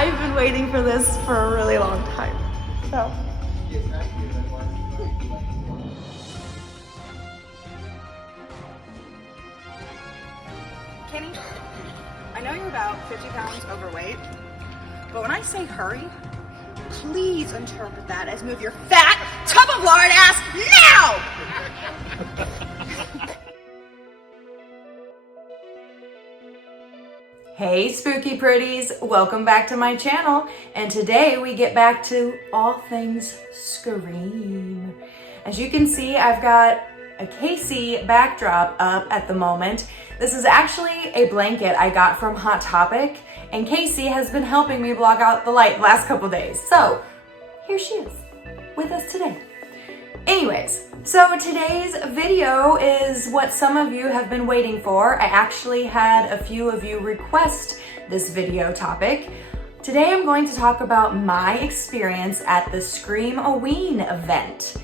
I've been waiting for this for a really long time. So. Kenny, I know you're about 50 pounds overweight, but when I say hurry, please interpret that as move your fat tub of lard ass now! Hey spooky pretties, welcome back to my channel, and today we get back to all things Scream. As you can see, I've got a Casey backdrop up at the moment. This is actually a blanket I got from Hot Topic, and Casey has been helping me block out the light the last couple days. So here she is with us today. Anyways, so today's video is what some of you have been waiting for. I actually had a few of you request this video topic. Today I'm going to talk about my experience at the Screamoween event.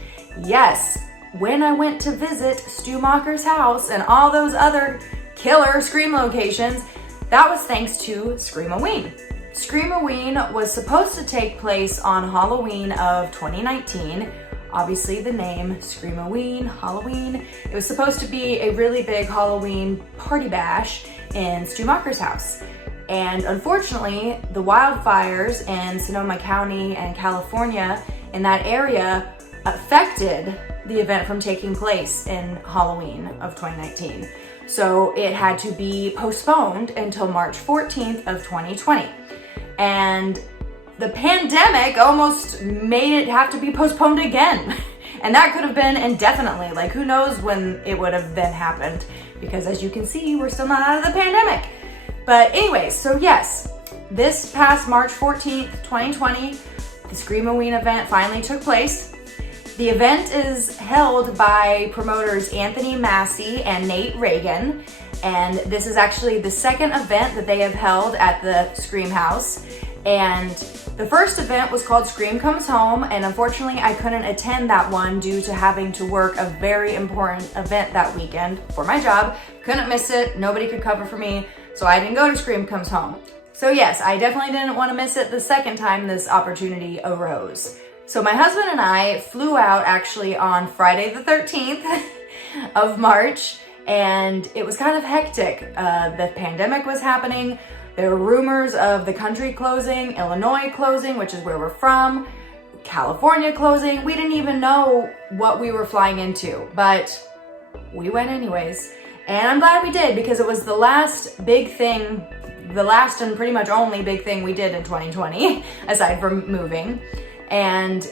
Yes, when I went to visit Stu Macher's house and all those other killer Scream locations, that was thanks to Screamoween. Screamoween was supposed to take place on Halloween of 2019. Obviously the name, Screamoween, Halloween. It was supposed to be a really big Halloween party bash in Stu Macher's house. And unfortunately, the wildfires in Sonoma County and California in that area affected the event from taking place in Halloween of 2019. So it had to be postponed until March 14th of 2020. And the pandemic almost made it have to be postponed again. And that could have been indefinitely. Like, who knows when it would have then happened, because as you can see, we're still not out of the pandemic. But anyways, so yes, this past March 14th, 2020, the Screamoween event finally took place. The event is held by promoters Anthony Massey and Nate Reagan. And this is actually the second event that they have held at the Scream House. And the first event was called Scream Comes Home, and unfortunately I couldn't attend that one due to having to work a very important event that weekend for my job. Couldn't miss it, nobody could cover for me, so I didn't go to Scream Comes Home. So yes, I definitely didn't want to miss it the second time this opportunity arose. So my husband and I flew out actually on Friday the 13th of March, and it was kind of hectic. The pandemic was happening. There were rumors of the country closing, Illinois closing, which is where we're from, California closing. We didn't even know what we were flying into, but we went anyways. And I'm glad we did, because it was the last big thing, the last and pretty much only big thing we did in 2020, aside from moving. And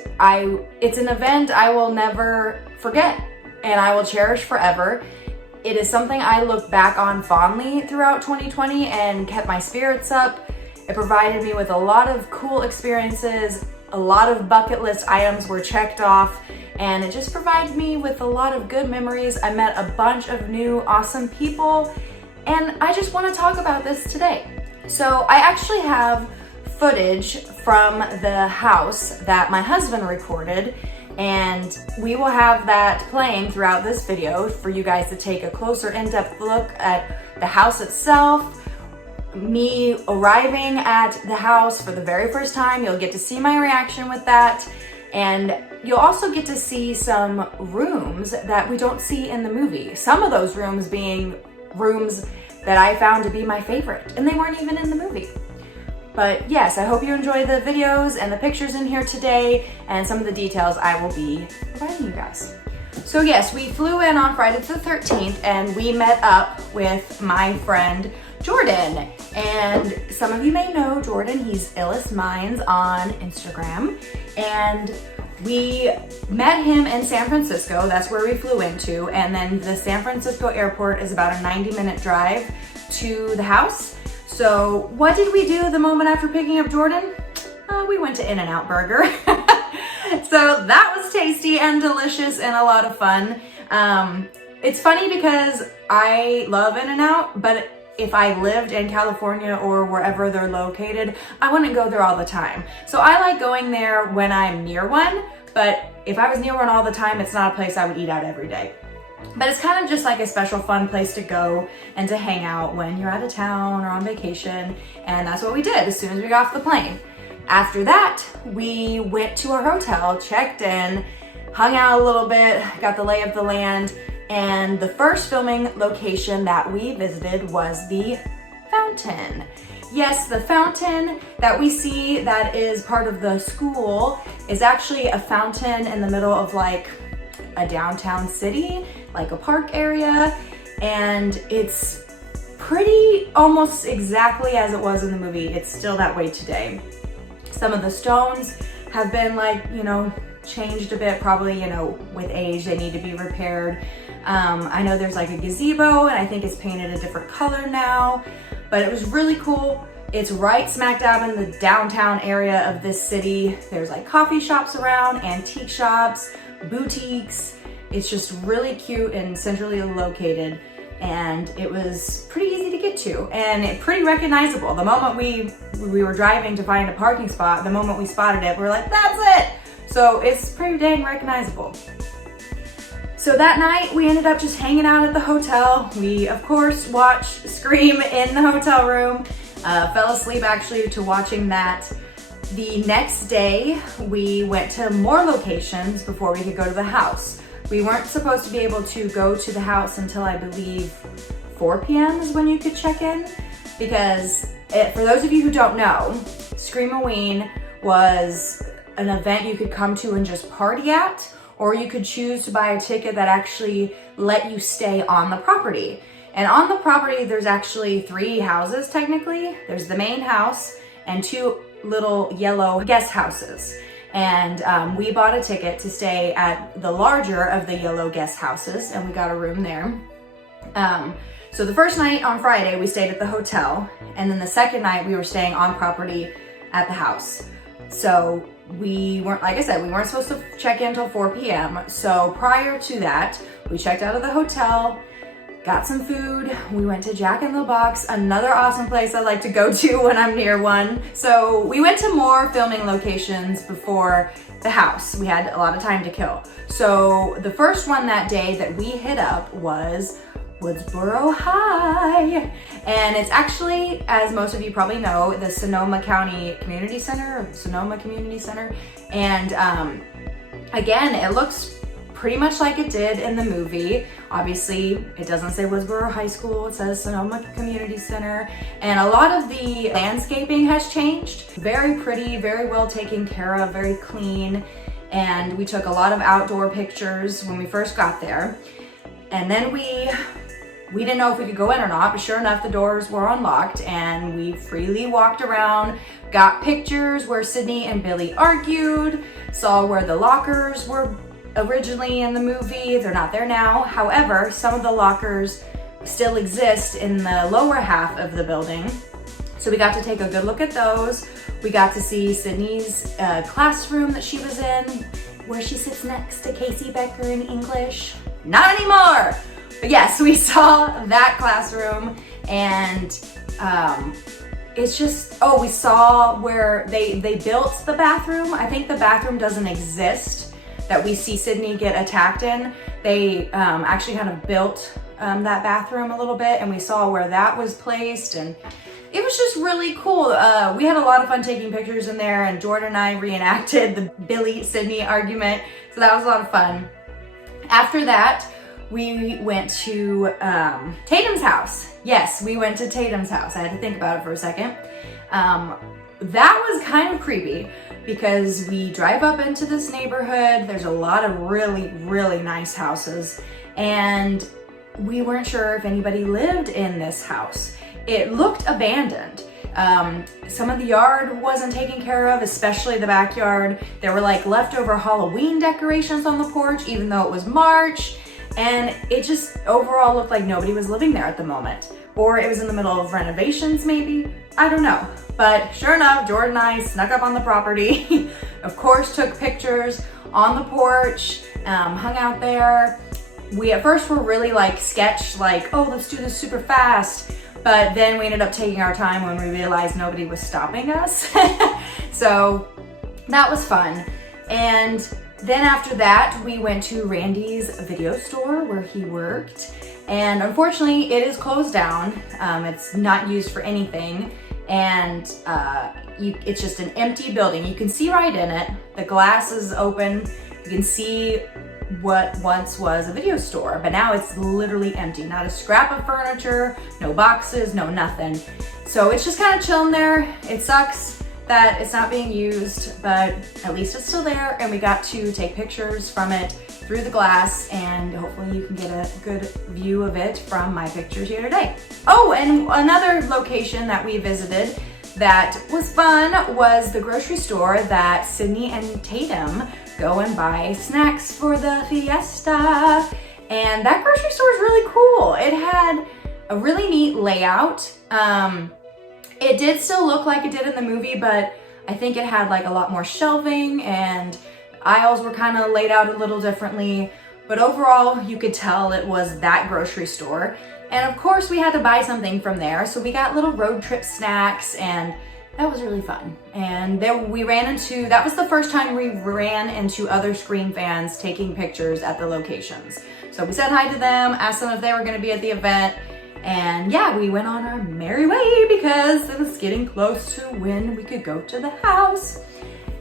it's an event I will never forget, and I will cherish forever. It is something I look back on fondly throughout 2020 and kept my spirits up. It provided me with a lot of cool experiences, a lot of bucket list items were checked off, and it just provided me with a lot of good memories. I met a bunch of new awesome people, and I just want to talk about this today. So I actually have footage from the house that my husband recorded, and we will have that playing throughout this video for you guys to take a closer in-depth look at the house itself, me arriving at the house for the very first time. You'll get to see my reaction with that, and you'll also get to see some rooms that we don't see in the movie. Some of those rooms being rooms that I found to be my favorite, and they weren't even in the movie. But yes, I hope you enjoy the videos and the pictures in here today and some of the details I will be providing you guys. So yes, we flew in on Friday the 13th and we met up with my friend Jordan. And some of you may know Jordan, he's Illest Minds on Instagram. And we met him in San Francisco, that's where we flew into. And then the San Francisco airport is about a 90-minute drive to the house. So what did we do the moment after picking up Jordan? We went to In-N-Out Burger. So that was tasty and delicious and a lot of fun. It's funny because I love In-N-Out, but if I lived in California or wherever they're located, I wouldn't go there all the time. So I like going there when I'm near one, but if I was near one all the time, it's not a place I would eat out every day. But it's kind of just like a special fun place to go and to hang out when you're out of town or on vacation. And that's what we did as soon as we got off the plane. After that, we went to our hotel, checked in, hung out a little bit, got the lay of the land. And the first filming location that we visited was the fountain. Yes, the fountain that we see that is part of the school is actually a fountain in the middle of like a downtown city, like a park area, and it's pretty almost exactly as it was in the movie. It's still that way today. Some of the stones have been like, you know, changed a bit, probably, you know, with age, they need to be repaired. I know there's like a gazebo and I think it's painted a different color now, but it was really cool. It's right smack dab in the downtown area of this city. There's like coffee shops around, antique shops, boutiques. It's just really cute and centrally located, and it was pretty easy to get to and pretty recognizable. The moment we were driving to find a parking spot, the moment we spotted it, we were like, that's it. So it's pretty dang recognizable. So that night we ended up just hanging out at the hotel. We of course watched Scream in the hotel room. Fell asleep actually to watching that. The next day we went to more locations before we could go to the house. We weren't supposed to be able to go to the house until I believe 4 p.m. is when you could check in, because for those of you who don't know, Screamoween was an event you could come to and just party at, or you could choose to buy a ticket that actually let you stay on the property. And on the property, there's actually 3 houses technically. There's the main house and 2 little yellow guest houses. And we bought a ticket to stay at the larger of the yellow guest houses, and we got a room there. So the first night on Friday, we stayed at the hotel, and then the second night we were staying on property at the house. So we weren't, like I said, we weren't supposed to check in until 4 p.m. So prior to that, we checked out of the hotel, got some food. We went to Jack in the Box, another awesome place I like to go to when I'm near one. So we went to more filming locations before the house. We had a lot of time to kill. So the first one that day that we hit up was Woodsboro High. And it's actually, as most of you probably know, the Sonoma County Community Center, or Sonoma Community Center. And again, it looks pretty much like it did in the movie. Obviously, it doesn't say Woodsboro High School, it says Sonoma Community Center. And a lot of the landscaping has changed. Very pretty, very well taken care of, very clean. And we took a lot of outdoor pictures when we first got there. And then we didn't know if we could go in or not, but sure enough, the doors were unlocked and we freely walked around, got pictures where Sydney and Billy argued, saw where the lockers were originally in the movie. They're not there now. However, some of the lockers still exist in the lower half of the building. So we got to take a good look at those. We got to see Sydney's classroom that she was in, where she sits next to Casey Becker in English. Not anymore! But yes, we saw that classroom, and it's just, oh, we saw where they built the bathroom. I think the bathroom doesn't exist that we see Sydney get attacked in. They actually kind of built that bathroom a little bit, and we saw where that was placed, and it was just really cool. We had a lot of fun taking pictures in there, and Jordan and I reenacted the Billy-Sydney argument, so that was a lot of fun. After that, we went to Tatum's house. Yes, we went to Tatum's house. I had to think about it for a second. That was kind of creepy because we drive up into this neighborhood. There's a lot of really, really nice houses, and we weren't sure if anybody lived in this house. It looked abandoned. Some of the yard wasn't taken care of, especially the backyard. There were like leftover Halloween decorations on the porch, even though it was March. And it just overall looked like nobody was living there at the moment. Or it was in the middle of renovations maybe, I don't know. But sure enough, Jordan and I snuck up on the property. Of course, took pictures on the porch, hung out there. We at first were really like sketched, like, oh, let's do this super fast. But then we ended up taking our time when we realized nobody was stopping us. So that was fun. And Then after that, we went to Randy's video store where he worked. And unfortunately, it is closed down. It's not used for anything. And it's just an empty building. You can see right in it. The glass is open. You can see what once was a video store, but now it's literally empty. Not a scrap of furniture, no boxes, no nothing. So it's just kind of chilling there. It sucks that it's not being used, but at least it's still there, and we got to take pictures from it through the glass, and hopefully you can get a good view of it from my pictures here today. Oh, and another location that we visited that was fun was the grocery store that Sydney and Tatum go and buy snacks for the fiesta. And that grocery store is really cool. It had a really neat layout. It did still look like it did in the movie, but I think it had like a lot more shelving and aisles were kind of laid out a little differently. But overall, you could tell it was that grocery store. And of course, we had to buy something from there. So we got little road trip snacks, and that was really fun. And then we that was the first time we ran into other Scream fans taking pictures at the locations. So we said hi to them, asked them if they were gonna be at the event. And yeah, we went on our merry way because it was getting close to when we could go to the house.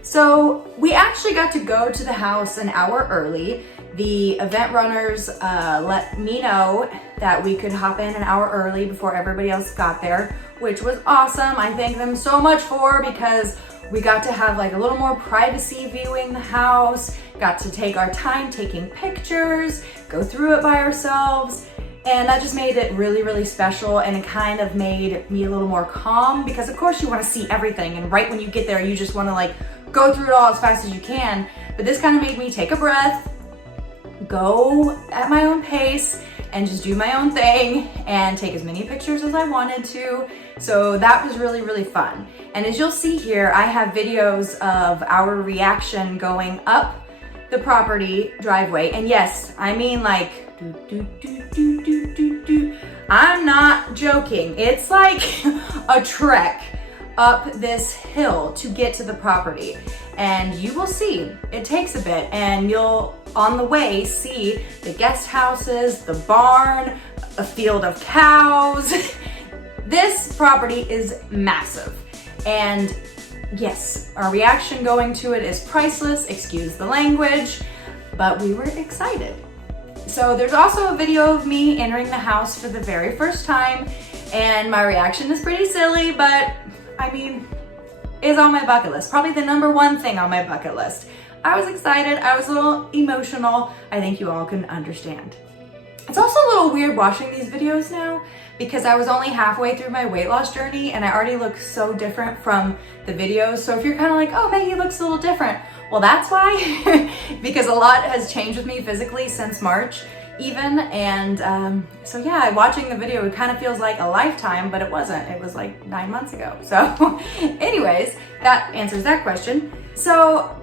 So we actually got to go to the house an hour early. The event runners let me know that we could hop in an hour early before everybody else got there, which was awesome. I thank them so much for, because we got to have like a little more privacy viewing the house, got to take our time taking pictures, go through it by ourselves. And that just made it really, really special, and it kind of made me a little more calm, because of course you want to see everything, and right when you get there you just want to like go through it all as fast as you can. But this kind of made me take a breath, go at my own pace, and just do my own thing and take as many pictures as I wanted to. So that was really, really fun. And as you'll see here, I have videos of our reaction going up the property driveway. And yes, I mean like I'm not joking. It's like a trek up this hill to get to the property, and you will see it takes a bit, and you'll on the way see the guest houses, the barn, a field of cows. This property is massive, and yes, our reaction going to it is priceless, excuse the language, but we were excited. So there's also a video of me entering the house for the very first time, and my reaction is pretty silly, but I mean, is on my bucket list. Probably the #1 thing on my bucket list. I was excited, I was a little emotional. I think you all can understand. It's also a little weird watching these videos now, because I was only halfway through my weight loss journey and I already look so different from the videos. So if you're kind of like, oh, Maggie looks a little different, well, that's why, because a lot has changed with me physically since March even. And so yeah, watching the video, it kind of feels like a lifetime, but it wasn't. It was like 9 months ago. So anyways, that answers that question. So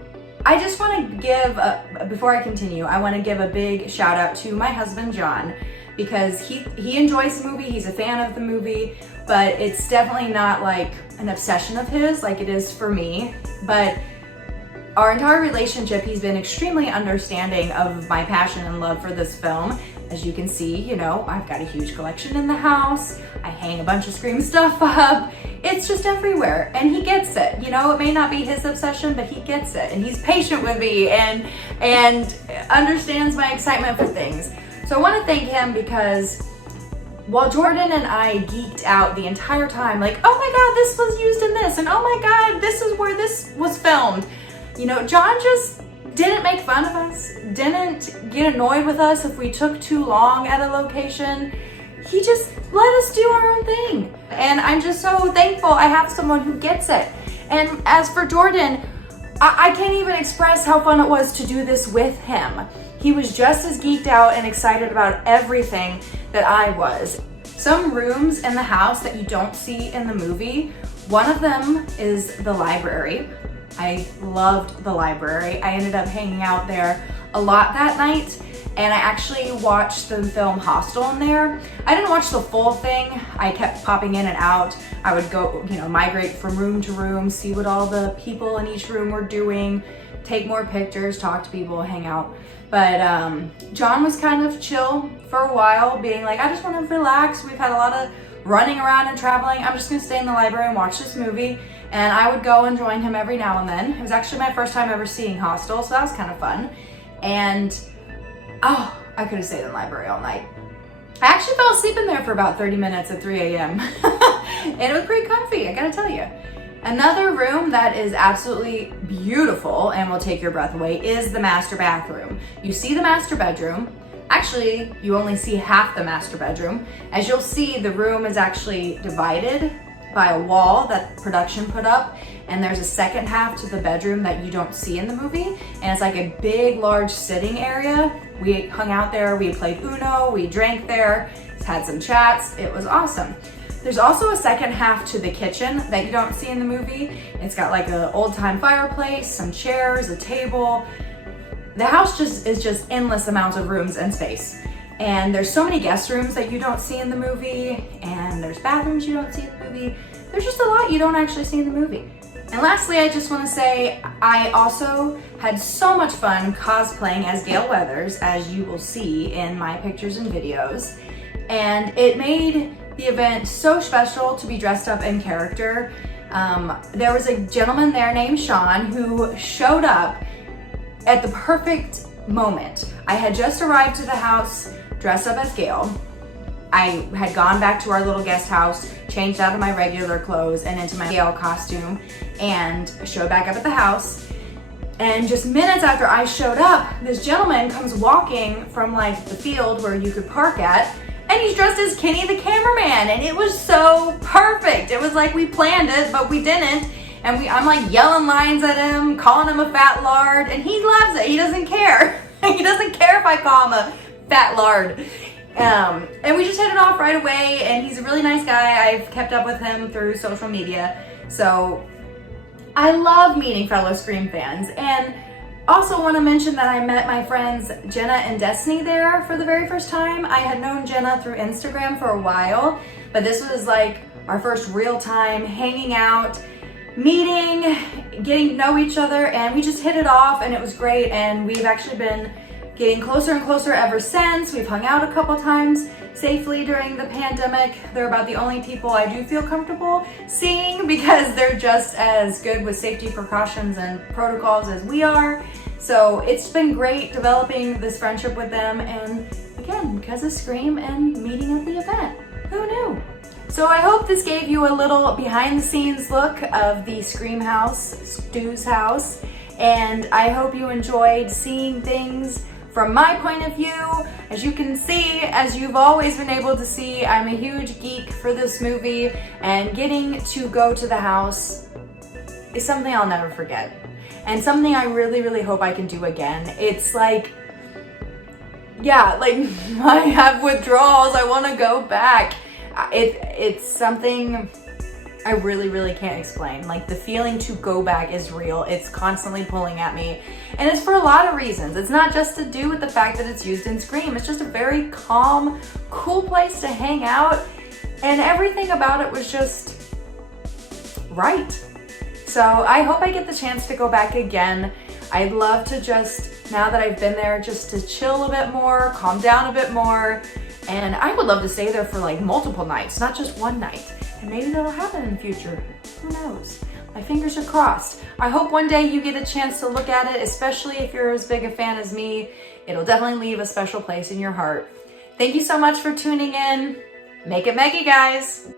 I just want to give, before I continue, I want to give a big shout out to my husband, John, because he enjoys the movie, he's a fan of the movie, but it's definitely not like an obsession of his like it is for me. But our entire relationship, he's been extremely understanding of my passion and love for this film. As you can see, you know, I've got a huge collection in the house. I hang a bunch of Scream stuff up. It's just everywhere, and he gets it. You know, it may not be his obsession, but he gets it, and he's patient with me and understands my excitement for things. So I want to thank him, because while Jordan and I geeked out the entire time, like, oh my God, this was used in this, and oh my God, this is where this was filmed. You know, John just didn't make fun of us, didn't get annoyed with us if we took too long at a location. He just let us do our own thing. And I'm just so thankful I have someone who gets it. And as for Jordan, I can't even express how fun it was to do this with him. He was just as geeked out and excited about everything that I was. Some rooms in the house that you don't see in the movie, one of them is the library. I loved the library. I ended up hanging out there a lot that night, and I actually watched the film Hostel in there. I didn't watch the full thing. I kept popping in and out. I would go, migrate from room to room, see what all the people in each room were doing, take more pictures, talk to people, hang out. But John was kind of chill for a while, being like, I just want to relax. We've had a lot of running around and traveling. I'm just gonna stay in the library and watch this movie. And I would go and join him every now and then. It was actually my first time ever seeing Hostel, so that was kind of fun. And oh, I could have stayed in the library all night. I actually fell asleep in there for about 30 minutes at 3 a.m. and it was pretty comfy, I gotta tell you. Another room that is absolutely beautiful and will take your breath away is the master bathroom. You see the master bedroom. Actually, you only see half the master bedroom. As you'll see, the room is actually divided by a wall that production put up, and there's a second half to the bedroom that you don't see in the movie, and it's like a big, large sitting area. We hung out there, we played Uno, we drank there, had some chats. It was awesome. There's also a second half to the kitchen that you don't see in the movie. It's got like an old-time fireplace, some chairs, a table. The house is just endless amounts of rooms and space. And there's so many guest rooms that you don't see in the movie, and there's bathrooms you don't see in the movie. There's just a lot you don't actually see in the movie. And lastly, I just want to say I also had so much fun cosplaying as Gale Weathers, as you will see in my pictures and videos. And it made the event so special to be dressed up in character. There was a gentleman there named Sean who showed up at the perfect moment. I had just arrived to the house dressed up as Gale. I had gone back to our little guest house, changed out of my regular clothes and into my Gale costume, and showed back up at the house. And just minutes after I showed up, this gentleman comes walking from like the field where you could park at, and he's dressed as Kenny the cameraman, and it was so perfect. It was like we planned it, but we didn't. And I'm like yelling lines at him, calling him a fat lard, and he loves it. He doesn't care. He doesn't care if I call him a fat lard. And we just hit it off right away, and he's a really nice guy. I've kept up with him through social media. So I love meeting fellow Scream fans. And also want to mention that I met my friends Jenna and Destiny there for the very first time. I had known Jenna through Instagram for a while, but this was like our first real time hanging out, meeting, getting to know each other, and we just hit it off, and it was great. And we've actually been getting closer and closer ever since. We've hung out a couple times safely during the pandemic. They're about the only people I do feel comfortable seeing because they're just as good with safety precautions and protocols as we are. So it's been great developing this friendship with them, and again, because of Scream and meeting at the event. Who knew? So I hope this gave you a little behind the scenes look of the Scream house, Stu's house, and I hope you enjoyed seeing things from my point of view. As you can see, as you've always been able to see, I'm a huge geek for this movie, and getting to go to the house is something I'll never forget, and something I really, really hope I can do again. It's like, yeah, like I have withdrawals, I want to go back. It's something I really, really can't explain. Like, the feeling to go back is real. It's constantly pulling at me. And it's for a lot of reasons. It's not just to do with the fact that it's used in Scream. It's just a very calm, cool place to hang out. And everything about it was just right. So I hope I get the chance to go back again. I'd love to just, now that I've been there, just to chill a bit more, calm down a bit more. And I would love to stay there for like multiple nights, not just one night. And maybe that'll happen in the future. Who knows? My fingers are crossed. I hope one day you get a chance to look at it, especially if you're as big a fan as me. It'll definitely leave a special place in your heart. Thank you so much for tuning in. Make it Meggy, guys.